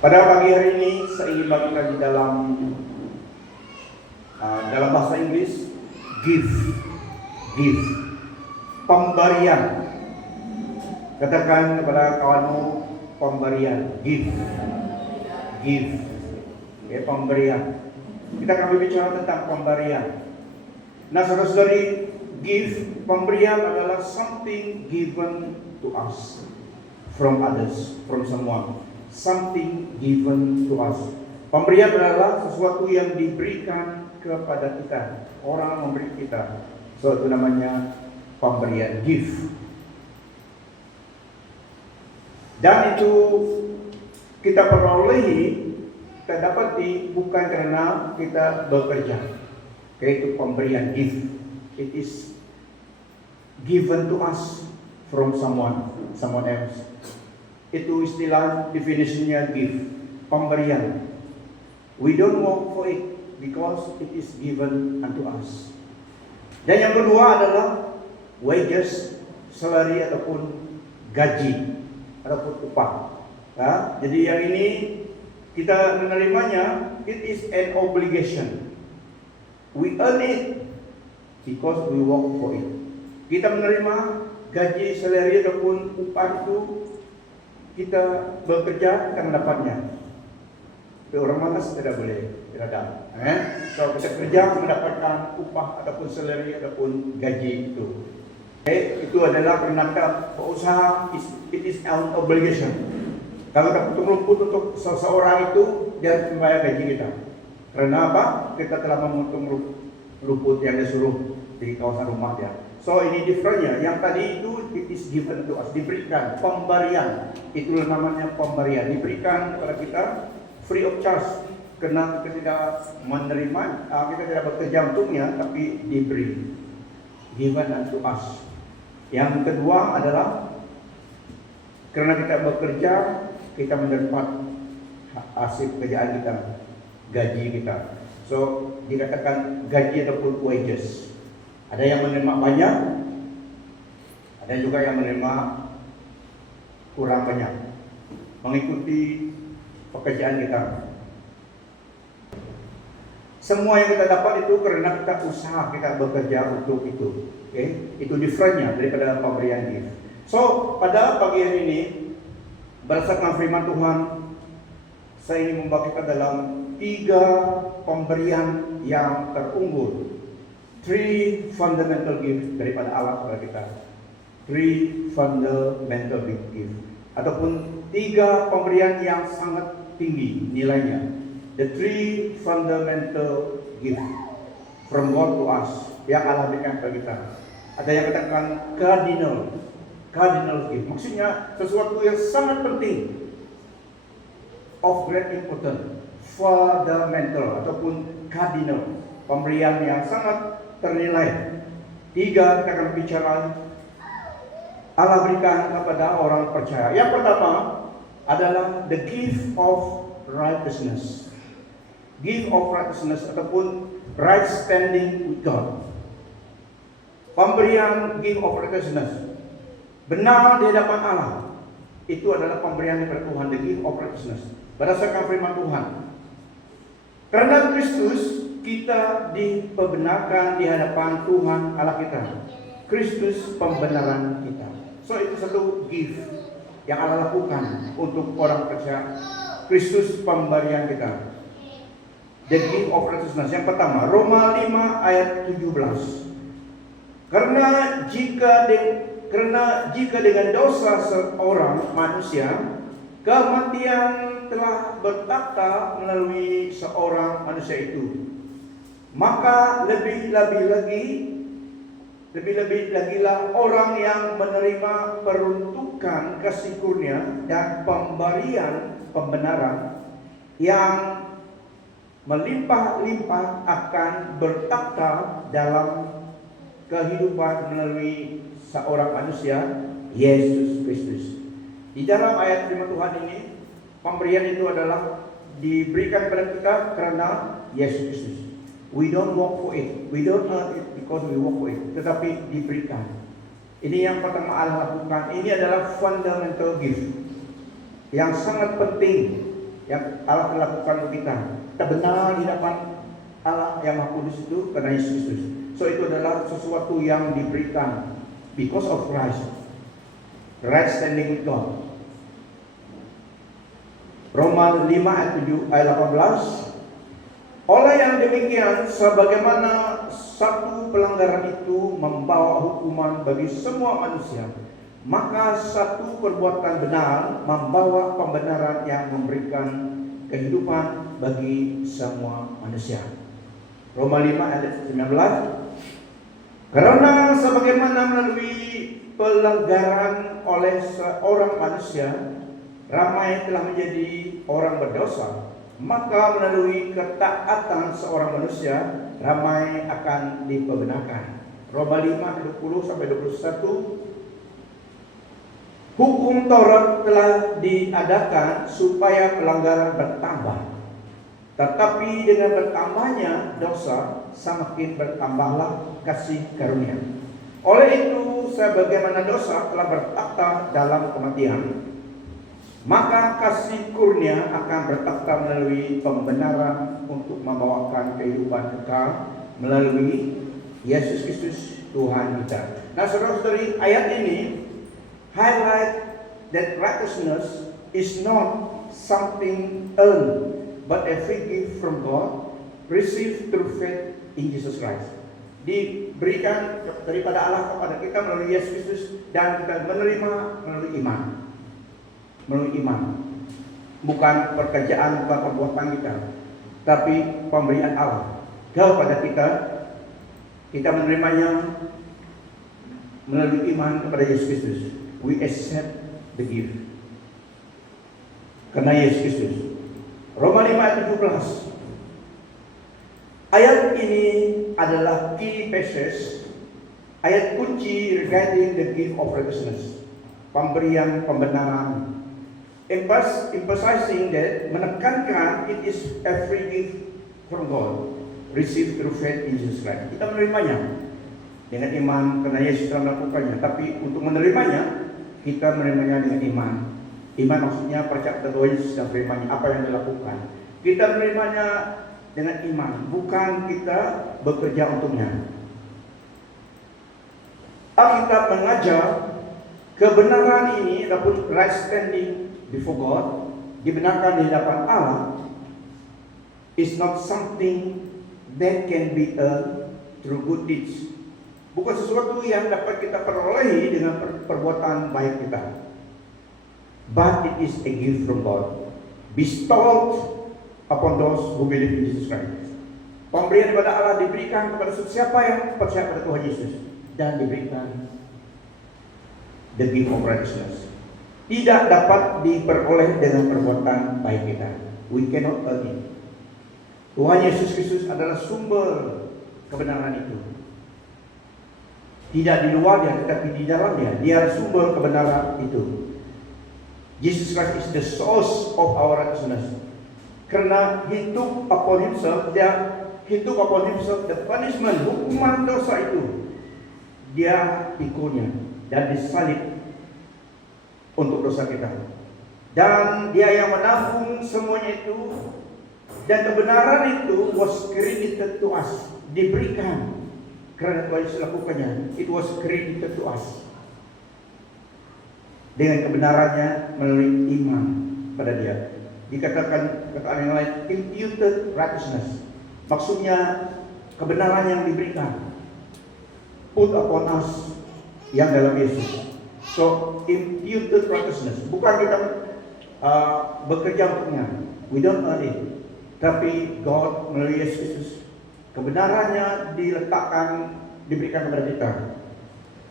Pada pagi hari ini saya ingin bagikan di dalam bahasa Inggris, give, pemberian. Katakan kepada kawanmu, pemberian, give, ya, pemberian. Kita akan berbicara tentang pemberian. Nah, saudara-saudari, give, pemberian adalah something given to us from others, from someone. Something given to us. Pemberian adalah sesuatu yang diberikan kepada kita. Orang memberi kita. So, itu namanya pemberian, give. Dan itu kita perolehi, kita dapati bukan karena kita bekerja. Yaitu pemberian, give. It is given to us from someone else. Itu istilah definisinya give, pemberian. We don't work for it because it is given unto us. Dan yang kedua adalah wages, salary ataupun gaji ataupun upah. Ya, jadi yang ini kita menerimanya, it is an obligation. We earn it because we work for it. Kita menerima gaji, salary ataupun upah itu kita bekerja, kita mendapatnya. Tapi orang malas tidak boleh, tidak ada. So kita kerja mendapatkan upah ataupun salary ataupun gaji itu. Itu adalah karena kita berusaha, it is an obligation. Kalau kita potong rumput untuk seseorang itu, dia harus membayar gaji kita. Karena apa? Kita telah memotong rumput yang disuruh di kawasan rumah dia. So ini differentnya. Yang tadi itu it is given to us, diberikan, pemberian. Itulah namanya pemberian, diberikan kepada kita free of charge. Karena kita tidak menerima, kita tidak bekerja untuknya, tapi diberi, given unto us. Yang kedua adalah karena kita bekerja, kita mendapat hasil pekerjaan kita, gaji kita. So dikatakan gaji ataupun wages. Ada yang menerima banyak, ada juga yang menerima kurang banyak, mengikuti pekerjaan kita. Semua yang kita dapat itu karena kita usaha, kita bekerja untuk itu. Itu differentnya daripada pemberian gift. So pada pagi hari ini, berdasarkan firman Tuhan, saya ingin membagikan dalam 3 pemberian yang terunggul. 3 fundamental gift daripada Allah kepada kita. 3 fundamental gift. Ataupun 3 pemberian yang sangat tinggi nilainya. The 3 fundamental gift from God to us yang Allah berikan kepada kita. Ada yang katakan cardinal gift. Maksudnya sesuatu yang sangat penting, of great importance, fundamental ataupun cardinal, pemberian yang sangat ternilai. 3 kita akan bicara Allah berikan kepada orang percaya. Yang pertama adalah the gift of righteousness. Gift of righteousness ataupun right standing with God. Pemberian gift of righteousness, benar di hadapan Allah. Itu adalah pemberian daripada Tuhan, the gift of righteousness. Berdasarkan firman Tuhan. Karena Kristus, kita diperbenarkan di hadapan Tuhan Allah kita. Kristus pembenaran kita. So itu satu gift yang Allah lakukan untuk orang percaya. Kristus pemberian kita. The gift of righteousness. Yang pertama, Roma 5 ayat 17. Karena jika dengan dosa seorang manusia, kematian telah bertakhta melalui seorang manusia itu, maka lebih-lebih lagilah orang yang menerima peruntukan kasih kurnia dan pemberian pembenaran yang melimpah-limpah akan bertakhta dalam kehidupan melalui seorang manusia, Yesus Kristus. Di dalam ayat firman Tuhan ini, pemberian itu adalah diberikan kepada kita karena Yesus Kristus. We don't work for it, we don't earn it because we work for it, tetapi diberikan. Ini yang pertama Allah lakukan. Ini adalah fundamental gift yang sangat penting yang Allah telah lakukan untuk kita. Kita benar di hadapan Allah yang Maha Kudus itu karena Yesus Kristus. So itu adalah sesuatu yang diberikan because of Christ. Right standing with God. Roma 5 ayat 7 ayat 18. Oleh yang demikian, sebagaimana satu pelanggaran itu membawa hukuman bagi semua manusia, maka satu perbuatan benar membawa pembenaran yang memberikan kehidupan bagi semua manusia. Roma 5 ayat 19. Karena sebagaimana melalui pelanggaran oleh seorang manusia ramai telah menjadi orang berdosa, maka melalui ketaatan seorang manusia ramai akan diperbenarkan. Roma 5 20 sampai 21. Hukum Taurat telah diadakan supaya pelanggaran bertambah, tetapi dengan bertambahnya dosa semakin bertambahlah kasih karunia. Oleh itu, sebagaimana dosa telah bertakhta dalam kematian, maka kasih kurnia akan bertakhta melalui pembenaran untuk membawakan kehidupan kekal melalui Yesus Kristus Tuhan kita. Nah, saudara-saudari, ayat ini highlight that righteousness is not something earned, but a free gift from God, received through faith in Jesus Christ. Diberikan daripada Allah kepada kita melalui Yesus Kristus, dan kita menerima melalui iman. Melalui iman, bukan pekerjaan, bukan perbuatan kita, tapi pemberian Allah kepada kita. Kita menerimanya melalui iman kepada Yesus Kristus. We accept the gift karena Yesus Kristus. Roma 5 ayat 17. Ayat ini adalah key passage, ayat kunci regarding the gift of righteousness, pemberian pembenaran. Emphasizing that, menekankan it is a free gift from God, received through faith in Jesus Christ. Kita menerimanya dengan iman karena Yesus telah melakukannya. Tapi untuk menerimanya, kita menerimanya dengan iman. Iman maksudnya percaya bahwa Yesus sudah menerimanya, apa yang dilakukan. Kita menerimanya dengan iman, bukan kita bekerja untuknya. Alkitab mengajar kebenaran ini ataupun right standing before God, dibenarkan di hadapan Allah, is not something that can be earned through good deeds. Bukan sesuatu yang dapat kita perolehi dengan perbuatan baik kita, but it is a gift from God, bestowed upon those who believe in Jesus Christ. Pemberian daripada Allah diberikan kepada siapa yang percaya pada Tuhan Yesus, dan diberikan the gift of righteousness. Tidak dapat diperoleh dengan perbuatan baik kita. We cannot earn it. Tuhan Yesus Kristus adalah sumber kebenaran itu. Tidak di luar dia, tetapi di dalam dia. Dia sumber kebenaran itu. Jesus Christ is the source of our righteousness. Karena He took upon Himself, the punishment, hukuman dosa itu. Dia pikulnya dan disalib untuk dosa kita. Dan Dia yang menanggung semuanya itu. Dan kebenaran itu was credited to us, diberikan karena Tuhan Yesus lakukannya. It was credited to us dengan kebenarannya melalui iman pada Dia. Dikatakan kata yang lain, imputed righteousness, maksudnya kebenaran yang diberikan, put upon us, yang dalam Yesus. So imputed righteousness, bukan kita bekerja untuknya, we don't earn it. Tapi God melalui Yesus Kristus, kebenarannya diberikan kepada kita.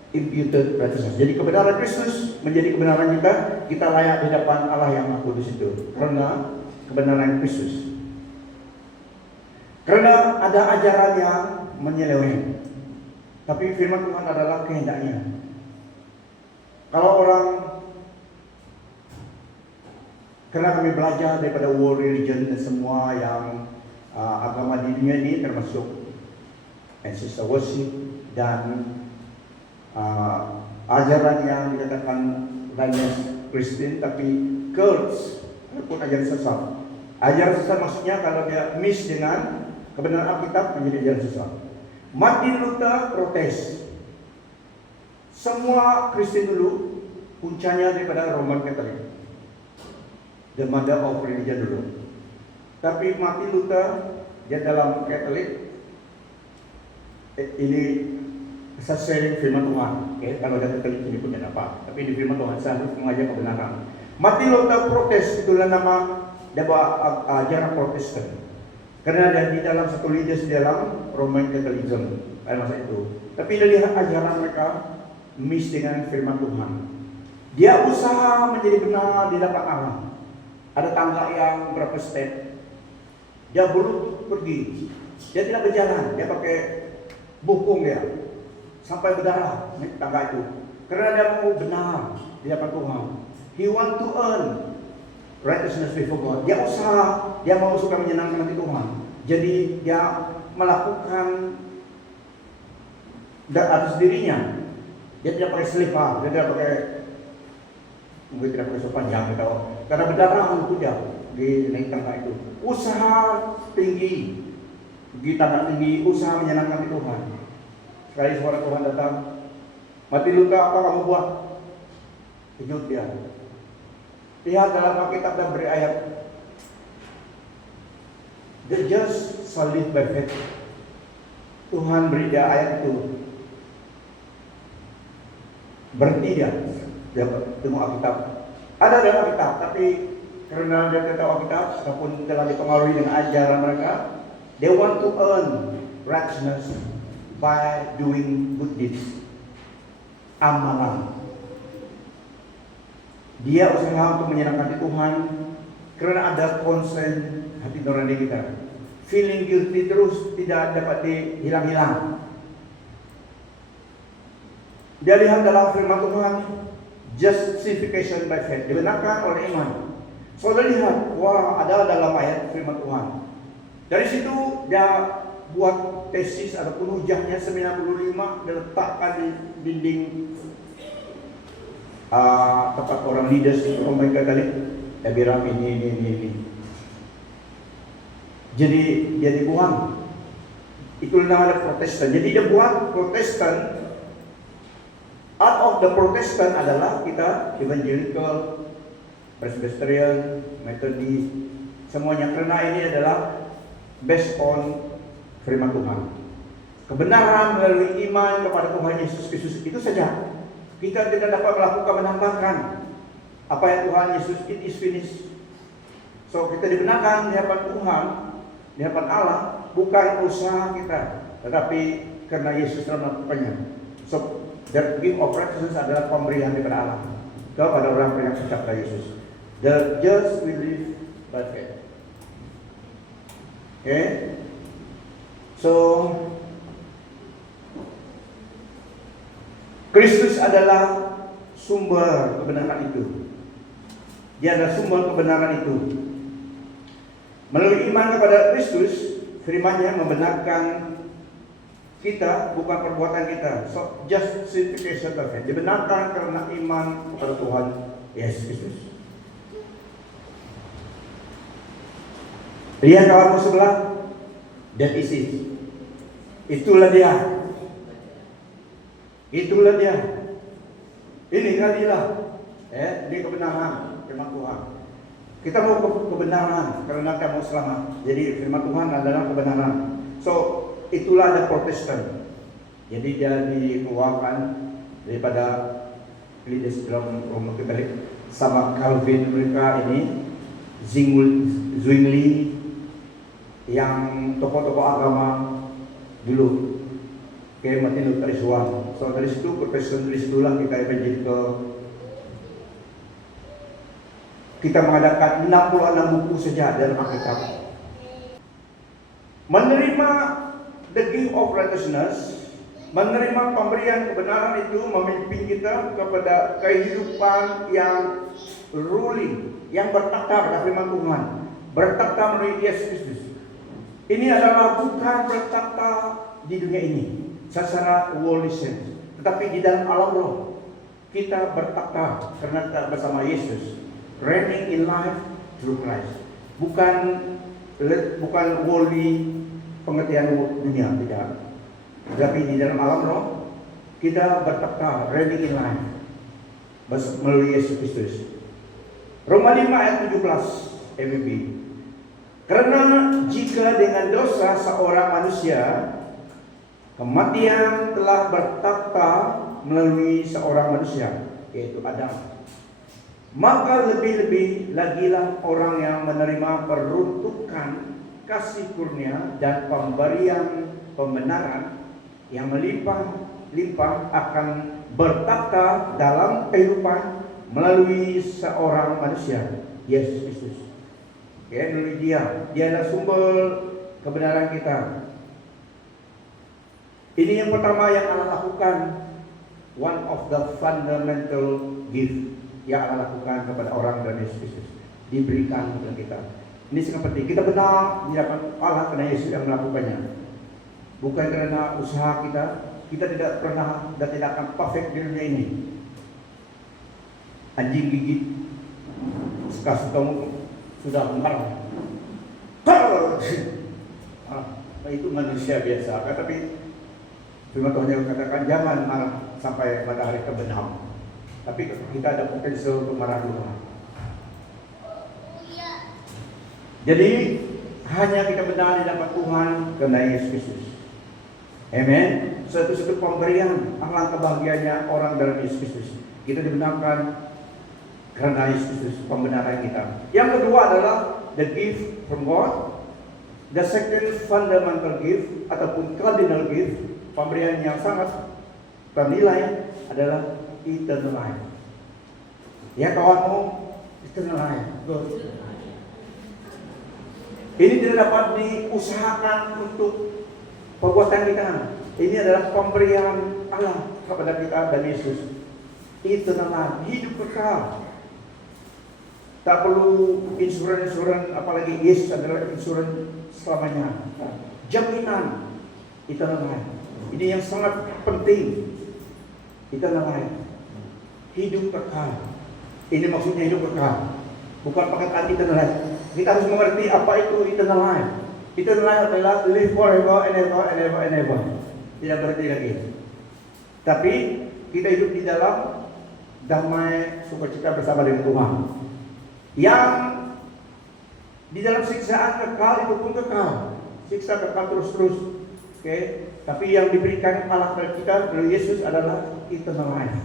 Imputed righteousness. Jadi kebenaran Kristus menjadi kebenaran kita. Kita layak di hadapan Allah yang Maha Kudus itu karena kebenaran Kristus. Karena ada ajaran yang menyeleweng, tapi firman Tuhan adalah kehendaknya. Kalau orang, karena kami belajar daripada world religion dan semua yang agama di dunia ini, termasuk ancestor worship dan ajaran yang dikatakan lainnya Kristen tapi cults ataupun ajaran sesat. Ajaran sesat maksudnya kalau dia miss dengan kebenaran Alkitab menjadi ajaran sesat. Martin Luther protes. Semua Kristen dulu puncanya daripada Roman Catholic, the mother of religion dulu. Tapi Martin Luther dia dalam Katolik ini saya sharing firman Tuhan. Okay? Kalau dia Katolik ini punya apa? Tapi di firman Tuhan saya harus mengajar kebenaran. Martin Luther protes, itulah nama dia bawa ajaran Protestan. Karena dia di dalam satu leaders di dalam Roman Catholicism pada masa itu. Tapi dia lihat ajaran mereka miss dengan firman Tuhan. Dia usaha menjadi benar di hadapan Allah. Ada tangga yang berapa step. Dia belum pergi. Dia tidak berjalan. Dia pakai bukung dia. Sampai berdarah naik tangga itu. Karena dia mau benar di hadapan Tuhan. He want to earn righteousness before God. Dia usaha. Dia mau suka menyenangkan hati Tuhan. Jadi dia melakukan atas dirinya. Dia tidak pakai selipar, dia tidak pakai, mungkin tidak pakai sopan yang kita tahu. Karena berdarah untuk dia di naik tangga itu. Usaha tinggi, di tangga tinggi, usaha menyenangkan Tuhan. Sekali suara Tuhan datang, mati luka apa kamu buat? Kejut dia. Lihat dalam Alkitab dan beri ayat. The just shall live by faith. Tuhan beri dia ayat itu. Berhenti dia tengok Alkitab. Ada dalam Alkitab, tapi karena dia tidak tahu Alkitab ataupun telah dipengaruhi dengan ajaran mereka, they want to earn righteousness by doing good deeds, amalan. Dia usaha untuk menyenangkan Tuhan karena ada concern hati nurani kita. Feeling guilty terus tidak dapat dihilang-hilang. Dia lihat dalam firman Tuhan, justification by faith, dibenarkan oleh iman. Saudara lihat, wah ada dalam ayat firman Tuhan. Dari situ dia buat tesis ataupun hujahnya 95 diletakkan di dinding tempat orang leaders Roman Katolik. Dia bilang ini. Jadi dia dibuang. Itu namanya Protestan. Jadi dia buat Protestan. Out of the Protestant adalah kita Evangelical, Presbyterian, Methodist, semuanya. Karena ini adalah based on firman Tuhan. Kebenaran melalui iman kepada Tuhan Yesus Kristus itu saja. Kita tidak dapat melakukan menambahkan apa yang Tuhan Yesus it is finished. So kita dibenarkan di hadapan Tuhan, di hadapan Allah, bukan usaha kita, tetapi karena Yesus telah melakukannya. So the gift of righteousness adalah pemberian daripada Allah kepada orang yang percaya pada Yesus. The just will live by faith. Okay, so Kristus adalah sumber kebenaran itu. Dia adalah sumber kebenaran itu. Melalui iman kepada Kristus, firman-Nya membenarkan kita, bukan perbuatan kita. So, justification by faith. Dibenarkan karena iman kepada Tuhan Yesus Kristus. Lihat kawanmu sebelah, that is it. Itulah dia. Itulah dia. Ini kalilah. Ini kebenaran firman Tuhan. Kita mau kebenaran karena kita mau selamat. Jadi firman Tuhan adalah kebenaran. So, itulah ada Protestan. Jadi dia dikeluarkan daripada leaders dalam Roman Katolik sama Calvin mereka ini, Zwingli, yang tokoh-tokoh agama dulu. Kayak Martin Luther Iswan. So dari situ Protestan, dari situlah kita evangelical. Kita mengadakan 66 buku saja dalam Alkitab. Menerima the gift of righteousness, menerima pemberian kebenaran itu memimpin kita kepada kehidupan yang ruling, yang bertata pada firman Tuhan, bertata melalui Yesus Kristus. Ini adalah bukan bertata di dunia ini secara worldly sense, tetapi di dalam alam roh kita bertata karena kita bersama Yesus, reigning in life through Christ. bukan worldly pengertian dunia, tidak. Tapi di dalam alam roh kita bertekad ready in life melalui Yesus Kristus. Roma 5 ayat 17 MB. Karena jika dengan dosa seorang manusia kematian telah bertakhta melalui seorang manusia, yaitu Adam, maka lebih-lebih lagilah orang yang menerima peruntukan kasih kurnia dan pemberian pembenaran yang melimpah-limpah akan bertakhta dalam kehidupan melalui seorang manusia, Yesus Kristus. Ya, melalui Dia adalah sumber kebenaran kita. Ini yang pertama yang Allah lakukan, one of the fundamental gift yang Allah lakukan kepada orang dan Yesus Kristus, diberikan kepada kita. Ini sangat penting. Kita benar di hadapan Allah karena Yesus yang melakukannya, bukan karena usaha kita. Kita tidak pernah dan tidak akan perfect di dunia ini. Anjing gigit, sekasih kamu sudah marah. Itu manusia biasa. Tapi firman Tuhan yang katakan jangan marah sampai matahari terbenam. Tapi kita ada potensial untuk marah dulu. Jadi hanya kita benar di hadapan Tuhan karena Yesus Kristus. Amen. Satu-satu pemberian alangkah bahagianya orang dalam Yesus Kristus. Kita dibenarkan karena Yesus Kristus, pembenaran kita. Yang kedua adalah the gift from God. The second fundamental gift ataupun cardinal gift, pemberian yang sangat ternilai adalah eternal life. Ya kawanmu, eternal life. Good. Ini tidak dapat diusahakan untuk perbuatan kita. Ini adalah pemberian Allah kepada kita dan Yesus. Eternal life, hidup kekal. Tak perlu insuran, apalagi Yesus adalah insuran selamanya. Jaminan eternal life. Ini yang sangat penting. Eternal life, hidup kekal. Ini maksudnya hidup kekal, bukan perkataan eternal life. Kita harus mengerti apa itu eternal life. Eternal life adalah live forever and ever and ever and ever. Tidak berhenti lagi. Tapi kita hidup di dalam damai sukacita bersama dengan Tuhan. Yang di dalam siksaan kekal itu pun kekal. Siksa kekal terus-terus. Oke. Tapi yang diberikan Allah kepada kita melalui Yesus adalah eternal life.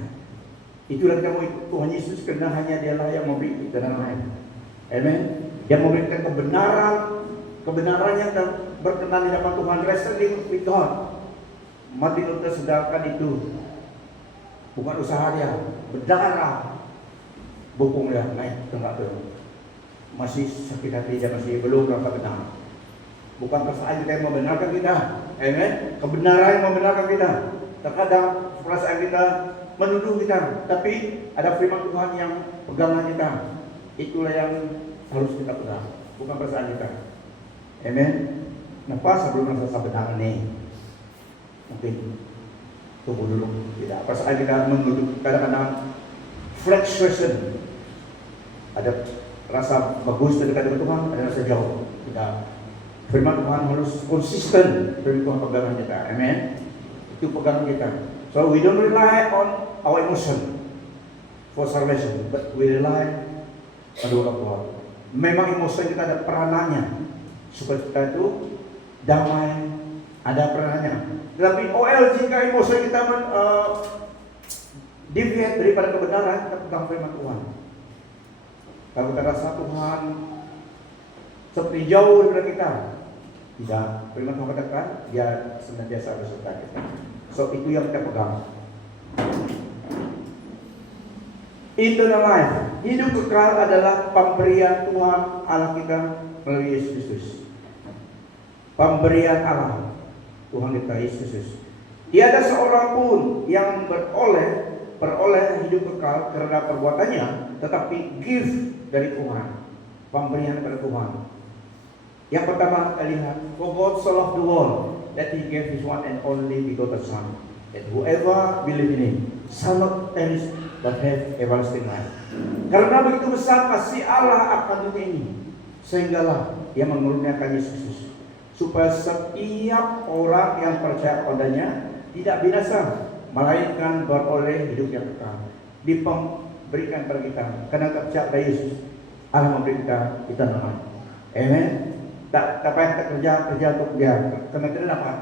Itulah kita mau ikut Tuhan Yesus karena hanya Dialah yang memberi eternal life. Amen. Yang memberikan kebenaran yang berkenan di hadapan Tuhan, wrestling with God. Martin Luther sedangkan itu bukan usaha dia, berdarah, bokong dia naik tengah tu, masih sakit hati dia, masih belum merasa benar. Bukan perasaan kita yang membenarkan kita, amen. Kebenaran yang membenarkan kita. Terkadang perasaan kita menuduh kita, tapi ada firman Tuhan yang pegangan kita. Itulah yang harus kita pegang, bukan perasaan kita. Amen. Kenapa sebelum merasa benar ini? Mungkin tunggu dulu. Tidak, perasaan kita menuduh. Kadang-kadang fluctuation. Ada rasa bagus dekat dengan Tuhan, ada rasa jauh. Tidak. Firman Tuhan harus konsisten. Firman Tuhan pegangan kita. Amen. Itu pegangan kita. So we don't rely on our emotion for salvation, but we rely on the word of God. Memang emosi kita ada peranannya supaya kita itu damai, ada peranannya. Tetapi jika emosi kita deviate daripada kebenaran, kita pegang firman Tuhan. Kalau kita rasa Tuhan seperti jauh daripada kita, tidak. Firman Tuhan katakan Dia senantiasa beserta kita. So itu yang kita pegang. Eternal life, hidup kekal adalah pemberian Tuhan Allah kita melalui Yesus Kristus. Pemberian Allah Tuhan kita Yesus Kristus. Tiada seorang pun yang beroleh hidup kekal karena perbuatannya, tetapi gift dari Tuhan, pemberian dari Tuhan. Yang pertama kita lihat, for God so loved the world that He gave His one and only begotten Son, that whoever believe in Him shall not perish but have everlasting life. Karena begitu besar kasih Allah akan dunia ini, sehinggalah Dia mengurniakan Yesus Kristus, supaya setiap orang yang percaya padanya tidak binasa, melainkan beroleh hidup yang kekal. Diberikan kepada kita karena kita percaya pada Yesus, Allah memberi kita eternal. Amen. Tak payah kita kerja untuk Dia, karena kita dapat.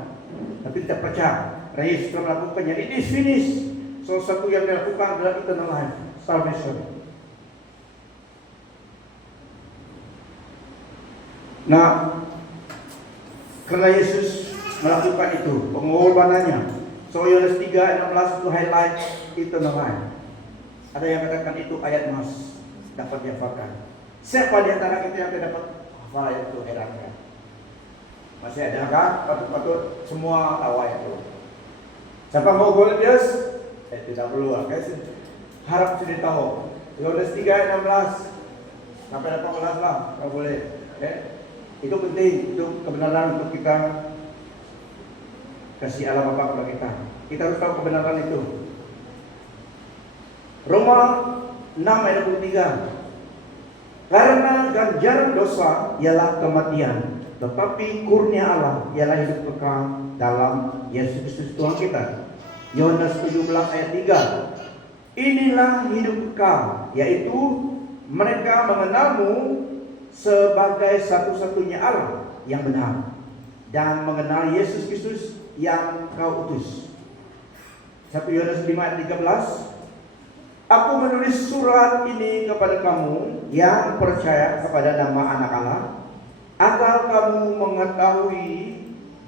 Tapi kita percaya karena Yesus telah melakukannya. It is finished. Salah satu yang dilakukan adalah eternal life, salvation. Nah, karena Yesus melakukan itu, pengorbanannya. So Yohanes 3:16 itu highlight eternal life. Ada yang katakan itu ayat emas, dapat dihafalkan. Siapa di antara kita yang tidak dapat hafal ayat itu? Herankan. Masih ada kan? Patut semua tahu ayat itu. Siapa mau volunteers? Tidak perlu lah, guys. Harap sudah tahu. Yohanes 3:16 sampai 18 lah, kalau boleh. Itu penting, itu kebenaran untuk kita kasih Allah Bapa kepada kita. Kita harus tahu kebenaran itu. Roma 6:23. Karena ganjaran dosa ialah kematian, tetapi kurnia Allah ialah hidup kekal dalam Yesus Kristus Tuhan kita. Yohanes 17:3. Inilah hidup kekal, yaitu mereka mengenalmu sebagai satu-satunya Allah yang benar, dan mengenal Yesus Kristus yang kau utus. 1 Yohanes 5:13. Aku menulis surat ini kepada kamu yang percaya kepada nama Anak Allah, agar kamu mengetahui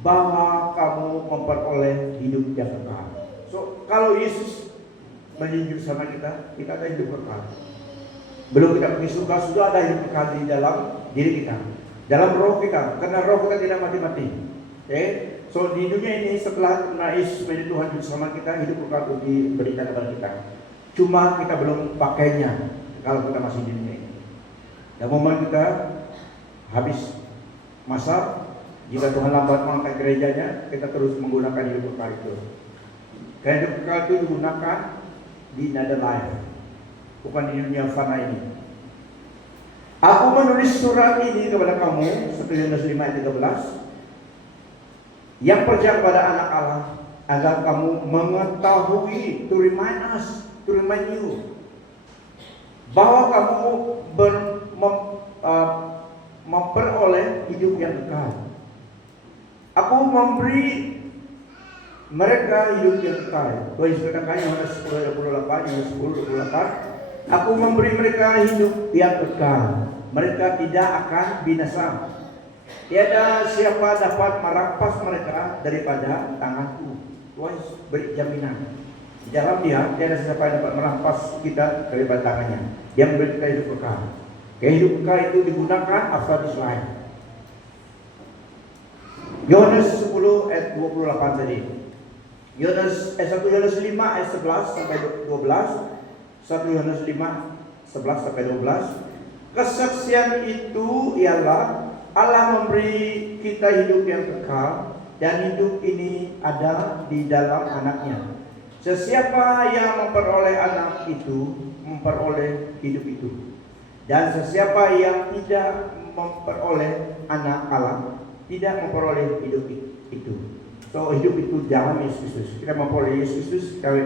bahwa kamu memperoleh hidup yang kekal. So, kalau Yesus meninjau sama kita, kita ada hidup kekal. Belum kita pergi surga, sudah ada hidup kekal di dalam diri kita, dalam roh kita, karena roh kita tidak mati-mati. So di dunia ini setelah Yesus menjadi Tuhan bersama kita, hidup kekal itu diberikan kepada kita. Cuma kita belum pakainya kalau kita masih di dunia ini. Dan momen kita habis masa, jika Tuhan lambat mengangkat gerejanya, kita terus menggunakan hidup kekal itu. Karena hidup kekal itu digunakan di another life, bukan di dunia fana ini. Aku menulis surat ini kepada kamu, 1 Yohanes 5:13, yang percaya kepada Anak Allah, agar kamu mengetahui, to remind us, to remind you, bahwa kamu memperoleh hidup yang kekal. Aku memberi mereka hidup yang kekal. Tuhan Yesus katakan Yohanes 10:28, aku memberi mereka hidup yang kekal. Mereka tidak akan binasa. Tiada siapa dapat merampas mereka daripada tanganku. Tuhan beri jaminan. Di dalam Dia tiada siapa yang dapat merampas kita daripada tangannya. Dia memberi kita hidup kekal. Hidup kekal itu digunakan after this life. Yohanes 10:28 tadi. 1 Yohanes 5:11 sampai 12. 1 Yohanes 5:11 sampai 12. Kesaksian itu ialah Allah memberi kita hidup yang kekal, dan hidup ini ada di dalam Anaknya. Sesiapa yang memperoleh Anak itu memperoleh hidup itu, dan sesiapa yang tidak memperoleh Anak Allah tidak memperoleh hidup itu. So hidup itu dalam Yesus Kristus. Kita memperoleh Yesus Kristus, kita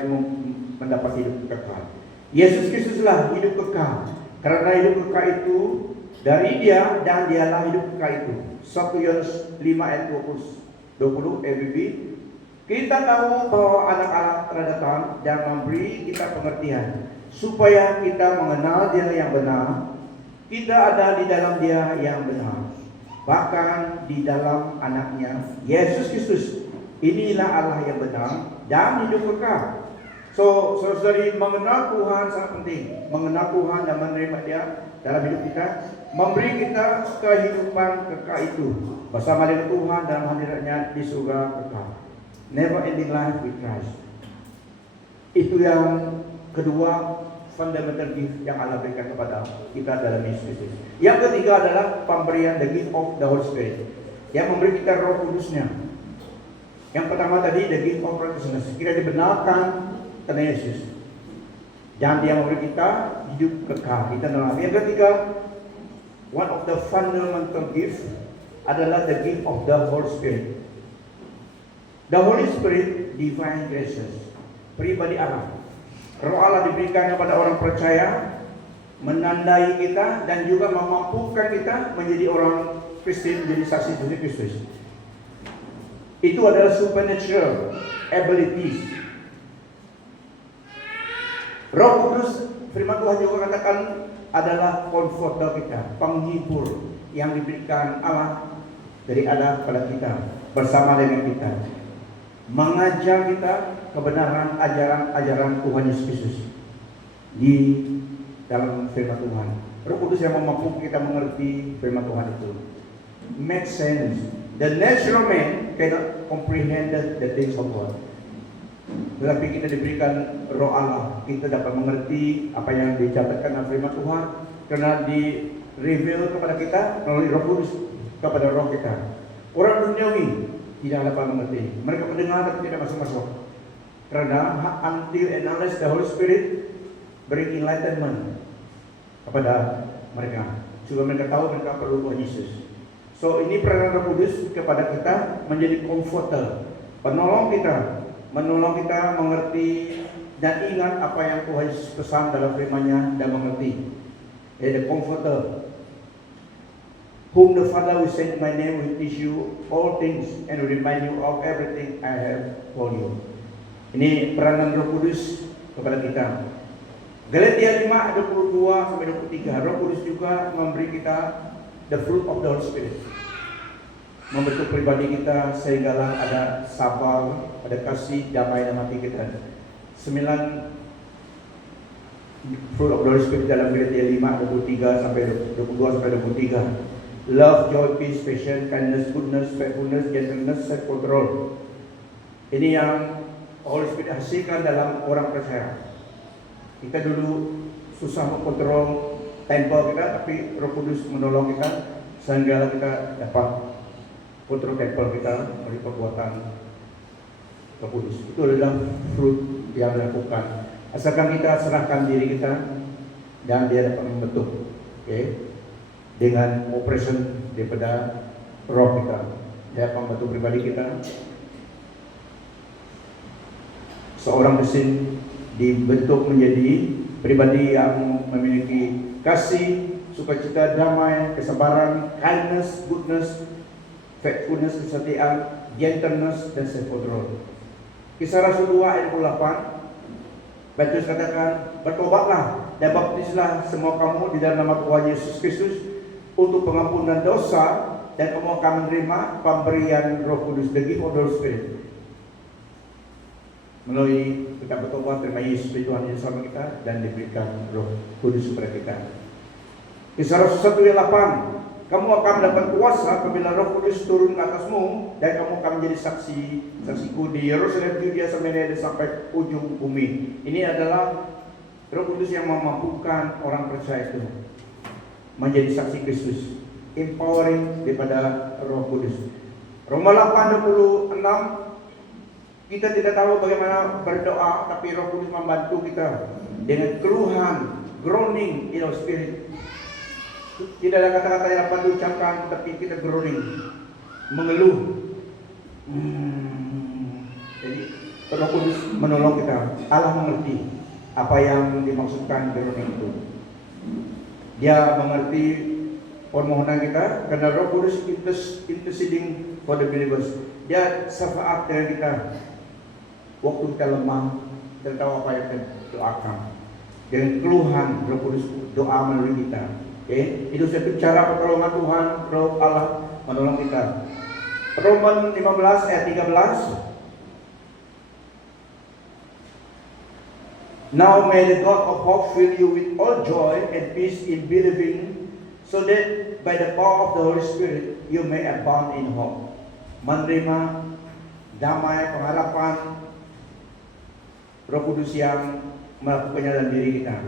mendapat hidup kekal. Yesus Kristuslah hidup kekal. Karena hidup kekal itu dari Dia, dan Dialah hidup kekal itu. 1 Yohanes 5:20 ABB. Kita tahu bahwa Anak Allah telah datang dan memberi kita pengertian, supaya kita mengenal Dia yang benar. Kita ada di dalam Dia yang benar, bahkan di dalam Anaknya Yesus Kristus. Inilah Allah yang benar dan hidup kekal. So, saudari, mengenal Tuhan sangat penting. Mengenal Tuhan dan menerima Dia dalam hidup kita, memberi kita kehidupan kekal itu bersama dengan Tuhan dalam hadiratnya di surga kekal. Never ending life with Christ. Itu yang kedua, fundamental gift yang Allah berikan kepada kita dalam Yesus Kristus. Yang ketiga adalah pemberian the gift of the Holy Spirit, yang memberi kita Roh Kudusnya. Yang pertama tadi the gift of righteousness, kita dibenarkan karena Yesus, dan Dia memberi kita hidup kekal. Kita dalam. Yang ketiga, one of the fundamental gifts adalah the gift of the Holy Spirit. The Holy Spirit, divine graces, pribadi Allah. Roh Allah diberikan kepada orang percaya, menandai kita dan juga memampukan kita menjadi orang Kristen, menjadi saksi Yesus Kristus. Itu adalah supernatural abilities. Roh Kudus, firman Tuhan juga katakan, adalah comforter kita, penghibur yang diberikan Allah dari Allah pada kita, bersama dengan kita, mengajar kita kebenaran ajaran Tuhan Yesus Kristus di dalam firman Tuhan. Roh Kudus yang memampukan kita mengerti firman Tuhan itu. Make sense. The natural man cannot comprehend the things of God. Tetapi kita diberikan roh Allah, kita dapat mengerti apa yang dicatatkan dalam firman Tuhan, karena di-reveal kepada kita melalui Roh Kudus kepada roh kita. Orang duniawi tidak dapat mengerti. Mereka mendengar tapi tidak masuk-masuk. Karena until and unless the Holy Spirit bring enlightenment kepada mereka, supaya mereka tahu mereka perlu Tuhan Yesus. So ini peranan Roh Kudus kepada kita menjadi comforter, penolong kita, menolong kita mengerti dan ingat apa yang Tuhan Yesus pesan dalam firman-Nya dan mengerti. The comforter, whom the Father will send in my name will teach you all things and will remind you of everything I have told you. Ini peranan Roh Kudus kepada kita. Galatia 5:22-23, Roh Kudus juga memberi kita the fruit of the Holy Spirit, membentuk pribadi kita sehinggalah ada sabar, ada kasih, damai dalam hati kita. 9 fruit of the Holy Spirit dalam Galatia 5:23-22-23. Love, joy, peace, patience, kindness, goodness, faithfulness, gentleness, self-control. Ini yang Holy Spirit hasilkan dalam orang percaya. Kita dulu susah mengontrol tempo kita, tapi Roh Kudus menolong kita sehingga kita dapat kontrol tempo kita melalui perbuatan Roh Kudus. Itu adalah fruit yang dilakukan. Asalkan kita serahkan diri kita dan dia dapat membentuk, dengan operation daripada roh kita, dia akan membentuk pribadi kita. Seorang Kristen dibentuk menjadi pribadi yang memiliki kasih, sukacita, damai, kesabaran, kindness, goodness, faithfulness, kesetiaan, gentleness, dan self-control. Kisah Rasul 2 ayat 28, Petrus katakan, bertobatlah dan baptislah semua kamu di dalam nama Tuhan Yesus Kristus untuk pengampunan dosa, dan kamu akan menerima pemberian Roh Kudus, the gift of the Holy Spirit. Melalui kita bertobat, terima Yesus Tuhan Yesus sama kita, dan diberikan Roh Kudus kepada kita. Kisah Rasul 1 ayat 8, kamu akan mendapat kuasa apabila Roh Kudus turun ke atasmu, dan kamu akan menjadi saksiku di Yerusalem, Judea, Samaria, dan sampai ujung bumi. Ini adalah Roh Kudus yang memampukan orang percaya itu menjadi saksi Kristus, empowering daripada Roh Kudus. Roma 8:26, kita tidak tahu bagaimana berdoa, tapi Roh Kudus membantu kita dengan keluhan, groaning in our spirit. Tidak ada kata-kata yang dapat diucapkan, tapi kita groaning, mengeluh. Jadi Roh Kudus menolong kita. Allah mengerti apa yang dimaksudkan groaning itu. Dia mengerti permohonan kita, karena Roh Kudus interceding for the believers. Dia syafaat dengan kita waktu kita lemah, kita tahu apa yang kita doakan. Dengan keluhan, Roh Kudus doa melalui kita. Itu satu cara pertolongan Tuhan, Roh Allah menolong kita. Roma 15 ayat 13. Now may the God of hope fill you with all joy and peace in believing, so that by the power of the Holy Spirit you may abound in hope. Menerima damai, pengharapan Roh Kudus yang melakukannya dalam diri kita.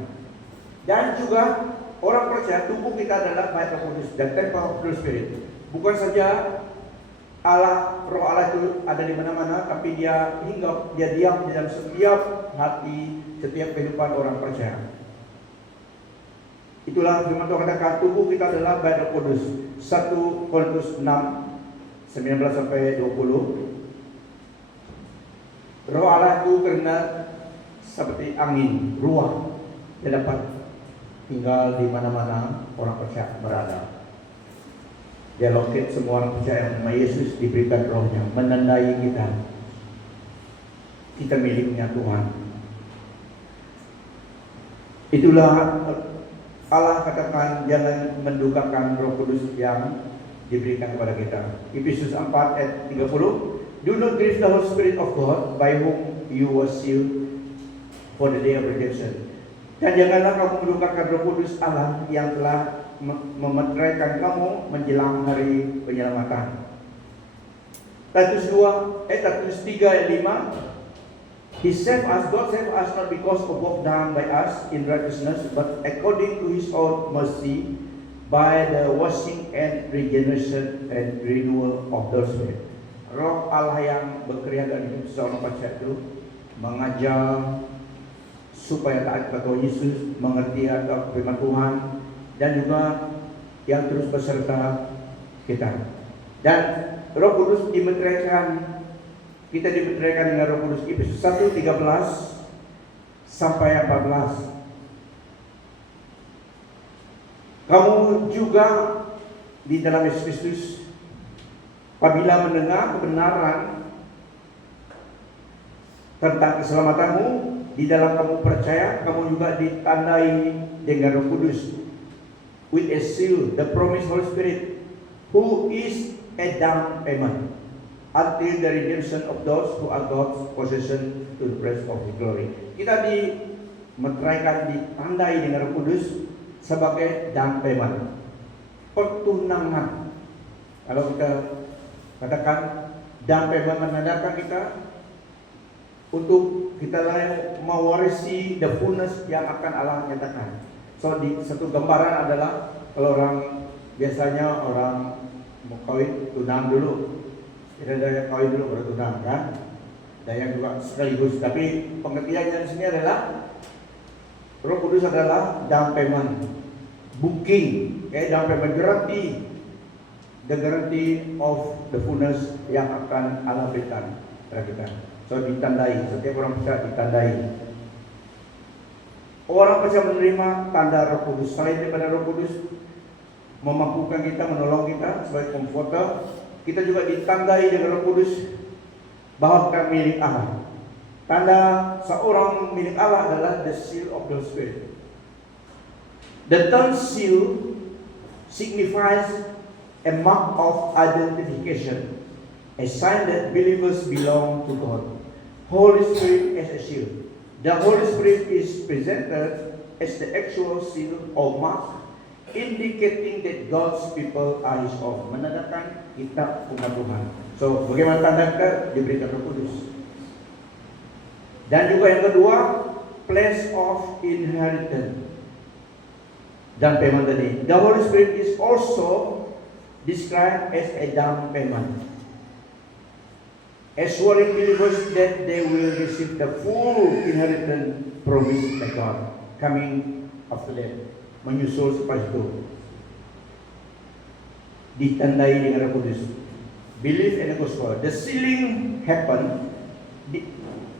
Dan juga orang percaya tubuh kita adalah bait Roh Kudus dan temple of the Spirit. Bukan saja Allah, Roh Allah itu ada di mana-mana, tapi dia hinggap, dia diam di dalam setiap hati, setiap kehidupan orang percaya. Itulah firman Tuhan katakan tubuh kita adalah bait Roh Kudus. 1 Korintus 6 19 sampai 20. Roh Allah itu karena seperti angin, ruah, dia dapat tinggal di mana-mana orang percaya berada. Dia lokit semua orang percaya nama Yesus, diberikan rohnya, menandai kita. Kita miliknya Tuhan. Itulah Allah katakan jangan mendukakan Roh Kudus yang diberikan kepada kita. Efesus 4 ayat 30. Do not grieve the Holy Spirit of God, by whom you were sealed for the day of redemption. Dan janganlah kamu mendukakan Roh Kudus Allah yang telah memeteraikan kamu menjelang hari penyelamatan. Titus 3 ayat 5. He saved us, God saved us not because of work done by us in righteousness, but according to His own mercy, by the washing and regeneration and renewal of the Spirit. Roh Allah yang bekerja dalam hidup seorang percaya itu mengajar supaya taat kepada Tuhan Yesus, mengerti akan firman Tuhan, dan juga yang terus beserta kita. Dan Roh Kudus dimeteraikan, kita dimeteraikan dengan Roh Kudus. Efesus 1 13 sampai 14. Kamu juga di dalam Yesus Kristus, apabila mendengar kebenaran tentang keselamatanmu, di dalam kamu percaya, kamu juga ditandai dengan Roh Kudus, with a seal, the promised Holy Spirit, who is a down payment until the redemption of those who are God's possession to the praise of His glory. Kita dimeteraikan, ditandai dengan Roh Kudus sebagai down payment, pertunangan. Kalau kita katakan down payment menandakan kita untuk kita mewarisi the fullness yang akan Allah nyatakan. So di satu gambaran adalah kalau orang biasanya orang mau kawin tunang dulu. Tidak ada kawin dulu baru tunang kan? Ada yang juga sekaligus. Tapi pengertiannya di sini adalah Roh Kudus adalah down payment, booking, down payment guarantee, the guarantee of the fullness yang akan Allah berikan kepada kita. So ditandai, setiap orang percaya ditandai. Orang percaya menerima tanda Roh Kudus. Selain daripada Roh Kudus memampukan kita, menolong kita sebagai comforter, kita juga ditandai dengan Roh Kudus bahwa kita milik Allah. Tanda seorang milik Allah adalah the seal of the Spirit. The term seal signifies a mark of identification, a sign that believers belong to God. Holy Spirit as a seal. The Holy Spirit is presented as the actual seal or mark, indicating that God's people are His own. Menandakan kita punya Tuhan. So, bagaimana tanda kita? Diberikan Roh Kudus. Dan juga yang kedua, place of inheritance. Down payment tadi. The Holy Spirit is also described as a down payment, assuring believers that they will receive the full inheritance promised by God coming after them. Menyusul selepas itu ditandai dengan Roh Kudus. Believe in the gospel. The sealing happen.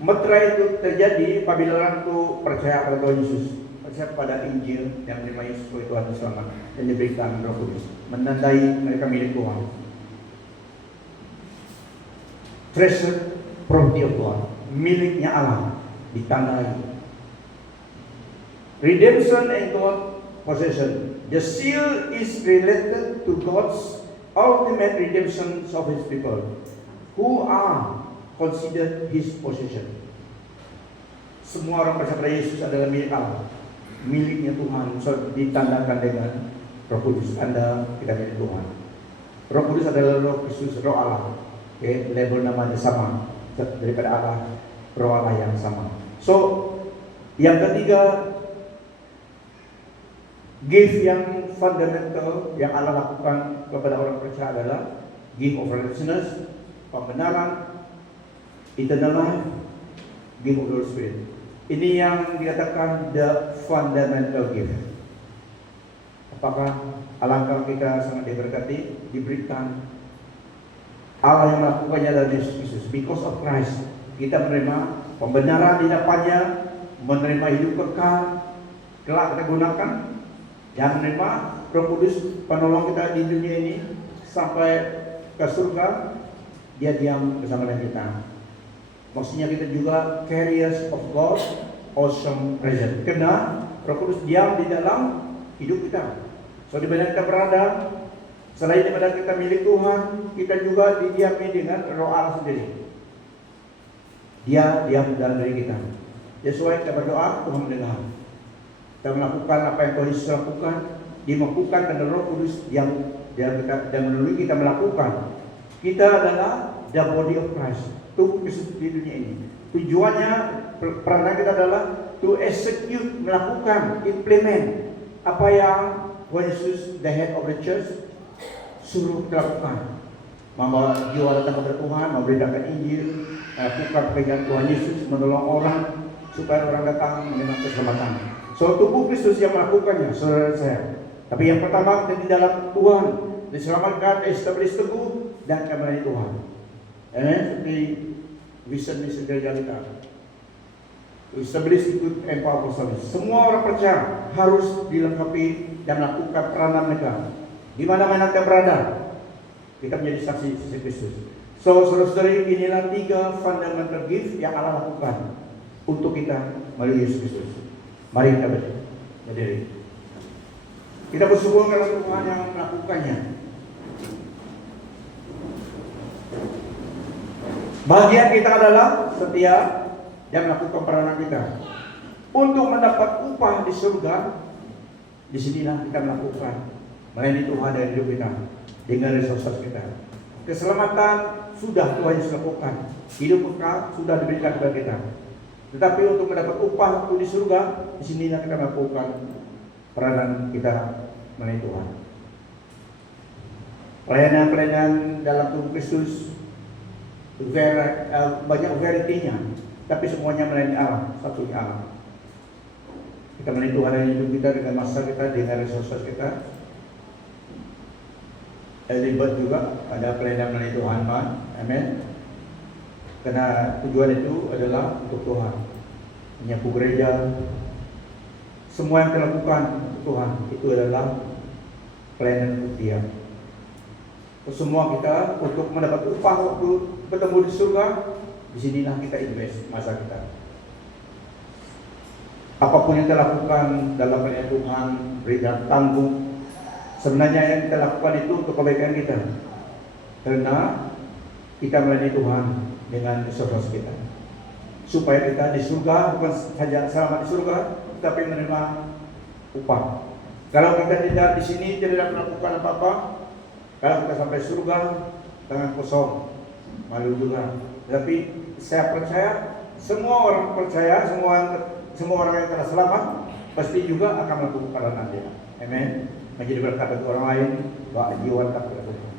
Meterai itu terjadi apabila orang itu percaya pada Tuhan Yesus, percaya pada Injil yang menerima Yesus sebagai Tuhan dan Selamat, dan diberikan Roh Kudus, menandai mereka milik Tuhan. Treasure property of God, miliknya Allah, ditandai. Redemption and God possession. The seal is related to God's ultimate redemption of His people, who are considered His possession. Semua orang percaya pada Yesus adalah milik Allah, miliknya Tuhan. So ditandakan dengan Roh Kudus. Anda kita milik Tuhan. Roh Kudus adalah Roh Kristus, Roh Allah. Label namanya sama daripada Allah, Roh Allah yang sama. So yang ketiga, gift yang fundamental yang Allah lakukan kepada orang percaya adalah gift of righteousness, pembenaran, eternal life, gift of the Holy Spirit. Ini yang dikatakan the fundamental gift. Apakah alangkah kita sangat diberkati, diberikan Allah yang melakukannya adalah Yesus Kristus. Because of Christ, kita menerima pembenaran di hadapannya, menerima hidup kekal, kelak kita gunakan, yang menerima Roh Kudus penolong kita di dunia ini sampai ke surga, dia diam bersama dengan kita. Maksudnya kita juga carriers of God awesome presence. Karena Roh Kudus diam di dalam hidup kita. So di mana kita berada, selain daripada kita milik Tuhan, kita juga didiami dengan Roh Allah sendiri. Dia diam dalam diri kita. Sesuai kita berdoa, Tuhan mendengar. Kita melakukan apa yang Tuhan Yesus lakukan, dimampukan karena Roh Kudus yang dan melalui kita melakukan. Kita adalah the body of Christ, tubuh Kristus di dunia ini. Tujuannya, peranan kita adalah to execute, melakukan, implement apa yang Tuhan Yesus, the head of the church, suruh dilakukan. Membawa jiwa datang kepada Tuhan, memberitakan Injil, melakukan pekerjaan Tuhan Yesus, menolong orang supaya orang datang menerima keselamatan. So tubuh Kristus yang melakukannya, saudara saya. Tapi yang pertama kita di dalam Tuhan, diselamatkan, establish teguh, dan kembali Tuhan. Seperti vision gereja kita, establish good and powerful service. Semua orang percaya harus dilengkapi dan melakukan peranan mereka. Di mana-mana kita berada, kita menjadi saksi Kristus. So, saudara-saudari, inilah 3 fundamental gift yang Allah lakukan untuk kita melalui Yesus Kristus. Mari kita berdiri. Kita bersyukur karena Tuhan yang melakukannya. Bagian kita adalah setia dan melakukan peranan kita. Untuk mendapat upah di surga, disinilah kita melakukan melayani Tuhan dari hidup kita dengan resources kita. Keselamatan sudah Tuhan Yesus lakukan, hidup kekal sudah diberikan kepada kita. Tetapi untuk mendapat upah waktu di surga, disinilah kita melakukan peranan kita melayani Tuhan. Pelayanan-pelayanan dalam tubuh Kristus banyak variety-nya, tapi semuanya melayani Allah, satunya Allah. Kita melayani Tuhan dari hidup kita dengan masa kita, dengan resources kita. Ribet juga ada pelayanan melayani Tuhan, amin. Karena tujuan itu adalah untuk Tuhan, menyapu gereja. Semua yang kita lakukan untuk Tuhan itu adalah pelayanan untuk Dia. Semua kita untuk mendapat upah waktu bertemu di surga, disinilah kita invest masa kita. Apapun yang kita lakukan dalam pelayanan Tuhan, berikan tanggung. Sebenarnya yang kita lakukan itu untuk kebaikan kita, karena kita melayani Tuhan dengan resources kita, supaya kita di surga bukan saja selamat di surga, tapi menerima upah. Kalau kita tidak di sini tidak melakukan apa-apa, kalau kita sampai surga tangan kosong, malu juga. Tapi saya percaya semua orang percaya, semua orang yang telah selamat pasti juga akan melakukan peranan dia. Amin. Menjadi berkat bagi orang lain, bawa jiwa tetap kepada Tuhan.